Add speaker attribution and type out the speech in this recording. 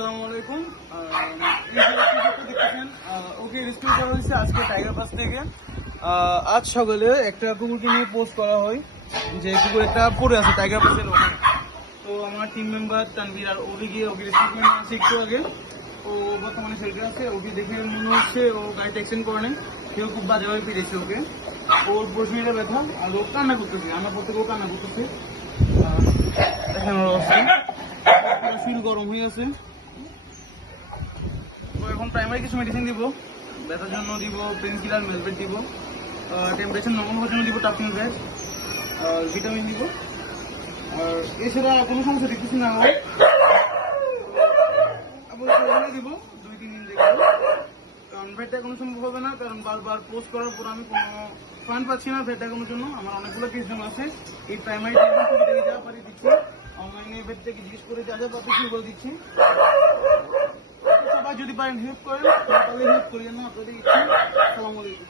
Speaker 1: আসসালামু আলাইকুম। ওকে রেস্কিউ করা হয়েছে আজকে টাইগার পাস থেকে। আজ সকালে একটা কুকুরকে নিয়ে পোস্ট করা হয়, যে কুকুর একটা পড়ে আছে টাইগার পাসের ওখানে। তো আমার টিম মেম্বার তানভীর আর ওকে গিয়ে ওকে রেস্কিউ করে আসে একটু আগে। ও বর্তমানে শেল্টার আছে, ওকে দেখে মনে হচ্ছে ও গাড়িটা অ্যাক্সিডেন্ট করে নেই। কেউ খুব বাজেভাবে ফিরেছে ওকে। ওর প্রচুরে ব্যথা, আর ও কান্না করতেছে আমার প্রত্যেক ও কান্না করতেছে। অবস্থা। পুরো গরম হয়ে আছে। এখন প্রাইমারি কিছু মেডিসিন দিব, ব্যথার জন্য দিব পেন কিলার মেলবেট দিব টেম্পারেচার নর্মাল হওয়ার জন্য দিব টাফিন ব্যাগ ভিটামিন দিব। আর এছাড়া কোনো সমস্যা দেখতেছি না আমার। আবার দিব, দুই, তিন দিন দেখব। কারণ ভেটটা কোনো সম্ভব হবে না, কারণ বারবার পোস্ট করার পর আমি কোনো ফান্ড পাচ্ছি না ভেট দেখানোর জন্য। আমার অনেকগুলো কেস জমা আছে। এই প্রাইমারি থেকে যা পারি দিচ্ছি। অনলাইনে ভেট থেকে জিজ্ঞেস করে যা যা পাচ্ছি সেগুলো দিচ্ছি। পারেন হেল্প করেন। হেল্প করিয়েন আপনাদের সালামালাইকুম